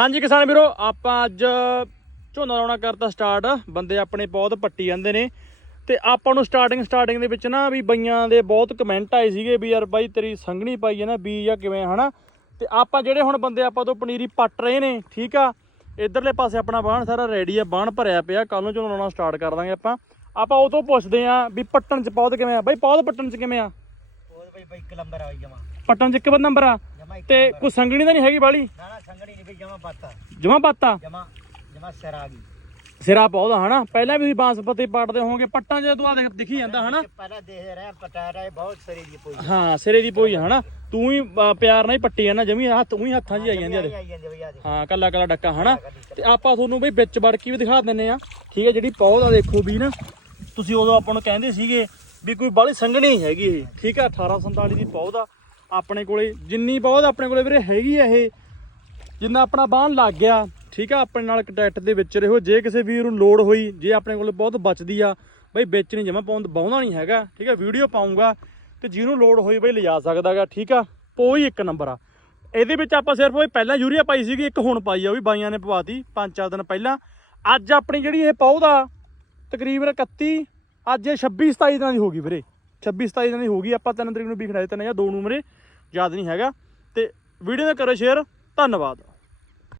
ਹਾਂਜੀ ਕਿਸਾਨ ਵੀਰੋ ਆਪਾਂ ਅੱਜ ਝੋਨਾ ਲਾਉਣਾ ਕਰਤਾ ਸਟਾਰਟ ਬੰਦੇ ਆਪਣੇ ਬਹੁਤ ਪੱਟੀ ਜਾਂਦੇ ਨੇ। ਤੇ ਆਪਾਂ ਨੂੰ ਸਟਾਰਟਿੰਗ ਸਟਾਰਟਿੰਗ ਦੇ ਵਿੱਚ ਨਾ ਵੀ ਬਈਆਂ ਦੇ ਬਹੁਤ ਕਮੈਂਟ ਆਏ ਸੀਗੇ ਵੀ ਯਾਰ ਬਾਈ ਤੇਰੀ ਸੰਘਣੀ ਪਾਈ ਹੈ ਨਾ ਬੀਜ ਜਾਂ ਕਿਵੇਂ ਹਨਾ? ਤੇ ਆਪਾਂ ਜਿਹੜੇ ਹੁਣ ਬੰਦੇ ਆਪਾਂ ਤੋਂ ਪਨੀਰੀ ਪੱਟ ਰਹੇ ਨੇ ਠੀਕ ਆ? ਇਧਰਲੇ ਪਾਸੇ ਆਪਣਾ ਬਾਣ ਸਾਰਾ ਰੈਡੀ ਆ ਬਾਣ ਭਰਿਆ ਪਿਆ। ਕੱਲ ਨੂੰ ਝੋਨਾ ਲਾਉਣਾ ਸਟਾਰਟ ਕਰ ਦਾਂਗੇ ਆਪਾਂ। ਆਪਾਂ ਉਹ ਤੋਂ ਪੁੱਛਦੇ ਆ ਵੀ ਪੱਟਣ ਚ ਪੌਦ ਕਿਵੇਂ ਆ? ਬਾਈ ਪੌਦ ਪੱਟਣ ਚ ਕਿਵੇਂ ਆ? ਉਹ ਬਈ ਬਈ ਇੱਕ ਨੰਬਰ ਆਈ ਜਮਾ। ਪੱਟਣ ਚ ਇੱਕ ਨੰਬਰ ਆ? ਜਮਾ ਤੇ। ਕੋਈ ਸੰਘਣੀ ਤਾਂ ਨਹੀਂ ਹੈਗੀ ਬਾਲੀ? ਨਾ ਨਾ ਸੰਗੜੀ ਨਹੀਂ ਬਈ ਜਮਾ ਪੱਤਾ। ਜਮਾ ਪੱਤਾ? ਜਮਾ ਜਮਾ ਸਿਰ ਆ ਗਈ। ਸਿਰਾ ਪੌਦਾ ਹਨਾ? ਪਹਿਲਾਂ ਵੀ ਤੁਸੀਂ ਬਾਂਸਪਤੀ ਪੱਟਦੇ ਹੋਵੋਗੇ ਪੱਟਾਂ ਜੇ ਤੂੰ ਆ ਦੇਖ ਦਿਖੀ ਜਾਂਦਾ ਹਨਾ? ਇਹ ਪਹਿਲਾਂ ਦੇਖ ਰਿਹਾ ਪਟਾ ਰਿਹਾ ਬਹੁਤ ਸਰੀ ਦੀ ਪਈ ਹਾਂ ਸਿਰੇ ਦੀ ਪੋਈ ਹਨਾ? ਤੂੰ ਹੀ ਪਿਆਰ ਨਾਲ ਹੀ ਪੱਟੀ ਨਾ ਜਮੀ ਹੱਥ ਉਹੀ ਹੱਥਾਂ 'ਚ ਆਈ ਜਾਂਦੀ ਆ ਜਾਂਦੀ ਹਾਂ ਕੱਲਾ ਕੱਲਾ ਡੱਕਾ ਹਨਾ? ਤੇ ਆਪਾਂ ਤੁਹਾਨੂੰ ਬਈ ਵਿੱਚ ਵੜ ਕੇ ਵੀ ਦਿਖਾ ਦਿੰਨੇ ਆ। ਠੀਕ ਹੈ ਜਿਹੜੀ ਪੌਦ ਦੇਖੋ ਵੀ ਨਾ ਤੁਸੀਂ ਉਦੋਂ ਆਪਾਂ ਨੂੰ ਕਹਿੰਦੇ ਸੀਗੇ ਵੀ ਕੋਈ ਬਾਹਲੀ ਸੰਘਣੀ ਹੈਗੀ ਇਹ। ਠੀਕ ਆ 1847 ਦੀ ਪੌਦ ਆਪਣੇ ਕੋਲੇ, ਜਿੰਨੀ ਬਹੁਤ ਆਪਣੇ ਕੋਲੇ ਵੀਰੇ ਹੈਗੀ ਆ ਇਹ, ਜਿੰਨਾ ਆਪਣਾ ਬਾਹਨ ਲੱਗ ਗਿਆ, ਠੀਕ ਆ, ਆਪਣੇ ਨਾਲ ਕੰਟੈਕਟ ਦੇ ਵਿੱਚ ਰਹੋ, ਜੇ ਕਿਸੇ ਵੀਰ ਨੂੰ ਲੋੜ ਹੋਈ, ਜੇ ਆਪਣੇ ਕੋਲ ਬਹੁਤ ਬਚਦੀ ਆ, ਬਈ ਵਿੱਚ ਨਹੀਂ ਜਮਾ ਪਾਉਣ, ਬਾਉਂਦਾ ਨਹੀਂ ਹੈਗਾ, ਠੀਕ ਆ, ਵੀਡੀਓ ਪਾਉਂਗਾ ਤੇ ਜਿਹਨੂੰ ਲੋੜ ਹੋਈ ਬਈ ਲਿਜਾ ਸਕਦਾਗਾ, ਠੀਕ ਆ ਪੋਈ ਇੱਕ ਨੰਬਰ ਆ। ਇਹਦੇ ਵਿੱਚ ਆਪਾਂ ਸਿਰਫ ਉਹ ਪਹਿਲਾਂ ਯੂਰੀਆ ਪਾਈ ਸੀਗੀ, ਇੱਕ ਹੁਣ ਪਾਈ ਆ, ਉਹ ਵੀ ਬਾਈਆਂ ਨੇ ਪਵਾਤੀ, ਪੰਜ ਚਾਰ ਦਿਨ ਪਹਿਲਾਂ। ਅੱਜ ਆਪਣੀ ਜਿਹੜੀ ਇਹ ਪੌਦਾ, ਤਕਰੀਬਨ 31 ਅੱਜ ਇਹ 26 27 ਦਿਨਾਂ ਦੀ ਹੋ ਗਈ ਵੀਰੇ। 26 27 ਦਿਨਾਂ ਦੀ ਹੋ ਗਈ, ਆਪਾਂ ਤਿੰਨ ਤਰੀਕ ਨੂੰ ਵੀ ਖੜਾਏ ਤਿੰਨ ਜਾਂ ਦੋ ਨੂੰ ਮਰੇ ਯਾਦ ਨਹੀਂ ਹੈਗਾ। ਤੇ ਵੀਡੀਓ ਦਾ ਕਰੋ ਸ਼ੇਅਰ ਧੰਨਵਾਦ।